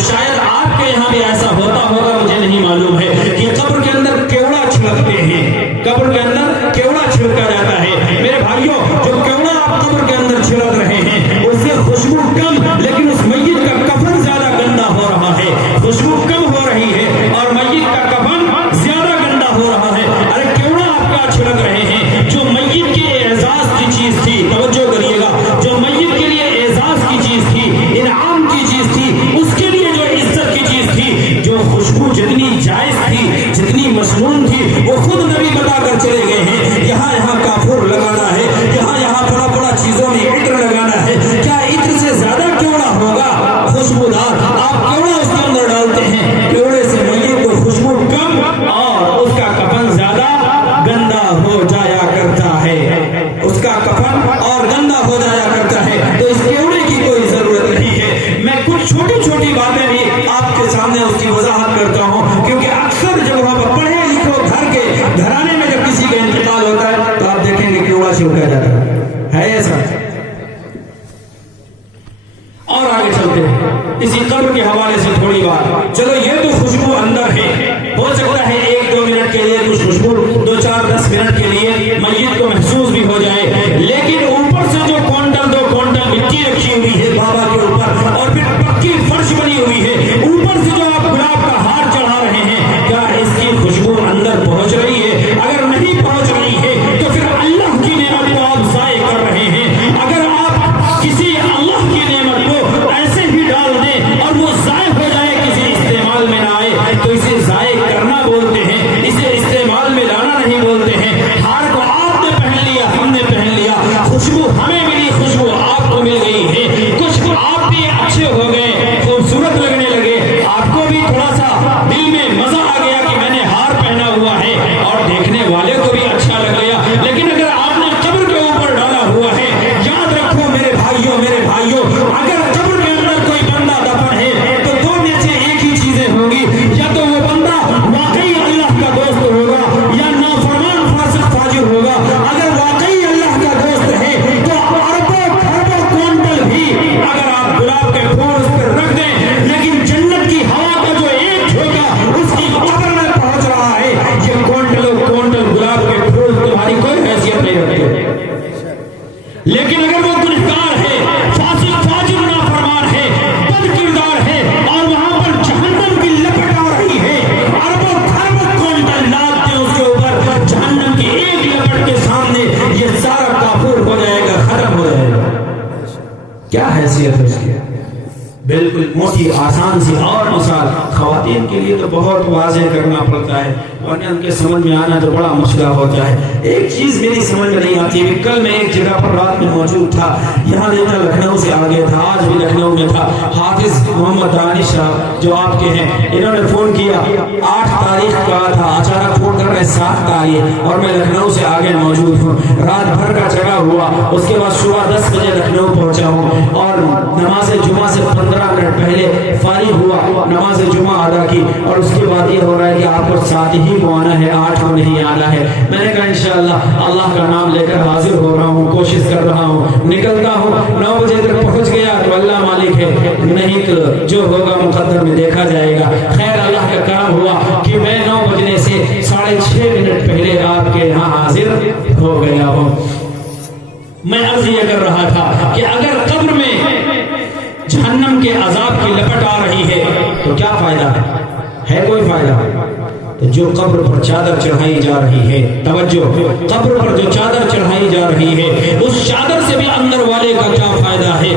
شاید آپ کے یہاں بھی ایسا ہوتا ہوگا، مجھے نہیں معلوم ہے کہ قبر کے اندر کیوڑا چھڑکتے ہیں، قبر کے اندر کیوڑا چھڑکا جاتا ہے۔ میرے بھائیوں، جو کیوڑا آپ قبر کے اندر چھڑک رہے ہیں اس سے خوشبو کم، لیکن اس میت کا کفن زیادہ گندا ہو رہا ہے۔ خوشبو کم ہو رہی ہے اور میت کا کفن زیادہ گندا ہو رہا ہے۔ ارے کیوڑا آپ کا چھڑک رہے ہیں جو میت کے اعزاز کی چیز تھی، توجہ کریے گا، جو میت کے لیے اعزاز کی چیز تھی، انعام کی چیز تھی، اس کے لیے جو عزت کی چیز تھی، جو خوشبو جتنی جائز تھی، جتنی مسنون تھی، وہ خود نبی بتا کر چلے گئے ہیں یہاں کافور لگانا ہے، یہاں بڑا چیزوں میں عطر لگانا ہے۔ کیا عطر سے زیادہ کیوڑا ہوگا خوشبودار؟ آپ کیوڑا اس کے اندر ڈالتے ہیں، کیوڑے سے میت کو خوشبو کم اور اس کا کفن زیادہ گندا ہو جایا کرتا ہے، اس کا کفن اور گندا ہو جایا کرتا ہے۔ تو اس کیوڑے کی کوئی ضرورت نہیں ہے۔ میں کچھ چھوٹی چھوٹی باتیں بھی آپ کے سامنے اس کی وضاحت کرتا ہوں، کیونکہ اکثر جب ہم پڑھے لکھو گھر کے گھرانے میں جب کسی کا انتقال ہوتا ہے تو آپ دیکھیں گے کیوڑا چھڑکا جاتا ہے ایسا۔ اور آگے چلتے ہیں اسی قبر کے حوالے سے تھوڑی بات۔ چلو یہ تو خوشبو اندر ہے، ہو سکتا ہے 1-2 منٹ کے لیے کچھ خوشبو 2-4-10 منٹ کے لیے میت کو محسوس بھی ہو جائے، لیکن اوپر سے جو کونٹل 2 کونٹل مٹی رکھی ہوئی ہے بابا کے اوپر اور پھر پکی فرش بنی ہوئی ہے، اوپر سے جو آپ گلاب کا ہار چڑھا رہے ہیں، کیا اس کی خوشبو اندر پہنچ رہی ہے؟ اگر نہیں پہنچ رہی ہے تو پھر اللہ کی نعمت کو آپ ضائع کر رہے ہیں۔ اگر آپ کسی اللہ کی نعمت کو ایسے ہی ڈال دیں اور وہ ضائع ہو جائے، کسی استعمال میں نہ آئے، تو اسے ضائع کرنا بولتے ہیں، اسے استعمال میں لانا نہیں بولتے ہیں۔ ہار کو آپ نے پہن لیا، ہم نے پہن لیا، خوشبو ہمیں ملی، خوشبو آپ کو مل گئی ہے، کچھ آپ بھی اچھے ہو گئے، خوبصورت لگنے لگے، آپ کو بھی تھوڑا سا دل میں مزہ آ گیا کہ میں نے ہار پہنا ہوا ہے اور دیکھنے والے کو بھی اچھا لگ گیا۔ لیکن اگر آپ نے قبر کے اوپر ڈالا ہوا ہے، یاد رکھو میرے بھائیوں، اگر قبر کے اندر کوئی بندہ دفن ہے تو 2 میں سے ایک ہی چیزیں ہوں گی، یا تو وہ بندہ واقعی اللہ کا دوست ہوگا یا نافرمان فاسق فاجر ہوگا۔ اگر واقعی اللہ کا دوست ہے تو اربوں کھربوں کونٹل بھی اگر آپ گلاب کے پھول اس پر رکھ دیں، لیکن جنت کی ہوا کا جو ایک جھونکا اس کی قبر میں پہنچ رہا ہے، یہ کونٹل گلاب کے پھول تمہاری کوئی حیثیت نہیں رکھتے۔ لیکن اگر وہ گنہگار ہے، فاسق فاجر نافرمان ہے، بد کردار ہے اور وہاں پر جہنم کی لپٹ آ رہی ہے، اربوں کھربوں کونٹل لاد دیں اس کے اوپر، جہنم کی ایک لپٹ کے سامنے یہ سارا کافور ہو جائے گا، ختم ہو جائے گا۔ کیا حیثیت ہے اس کی؟ بالکل موٹی آسان سی اور مثال خواتین کے لیے تو بہت واضح کرنا پڑتا ہے، ورنہ ان کے سمجھ میں آنا تو بڑا مشکل ہوتا ہے۔ ایک چیز میری سمجھ میں نہیں آتی، کل میں ایک جگہ پر رات میں موجود تھا، یہاں دیکھا لکھنؤ سے آگے تھا، آج بھی لکھنؤ میں تھا، حافظ محمد دانش صاحب جو آپ کے ہیں، انہوں نے فون کیا 8 تاریخ کا تھا، اچانک فون کر رہے 7 تاریخ اور میں لکھنؤ سے آگے موجود ہوں، رات بھر کا جگہ ہوا، اس کے بعد صبح 10 بجے لکھنؤ پہنچا ہوں اور نماز جمعہ سے 15 منٹ پہلے فارغ ہوا، نماز جمعہ ادا کی اور اس کے بعد یہ ہو رہا ہے کہ آپ کو 7 ہی کو آنا ہے، 8 کو نہیں آنا ہے۔ میں نے کہا انشاءاللہ اللہ کا نام لے کر حاضر ہو رہا ہوں، کوشش کر رہا ہوں، نکلتا ہوں، 9 بجے تک پہنچ گیا تو اللہ مالک ہے، نہیں تو جو ہوگا مقدر میں دیکھا جائے گا۔ خیر اللہ کا کرم ہوا کہ میں 9 بجنے سے 6.5 منٹ پہلے آپ کے یہاں حاضر ہو گیا ہوں۔ میں عرض یہ کر رہا تھا کہ اگر قبر میں جہنم کے عذاب کی لپٹ آ رہی ہے تو کیا فائدہ ہے کوئی فائدہ؟ تو جو قبر پر چادر چڑھائی جا رہی ہے، توجہ، قبر پر جو چادر چڑھائی جا رہی ہے اس چادر سے بھی اندر والے کا کیا فائدہ ہے؟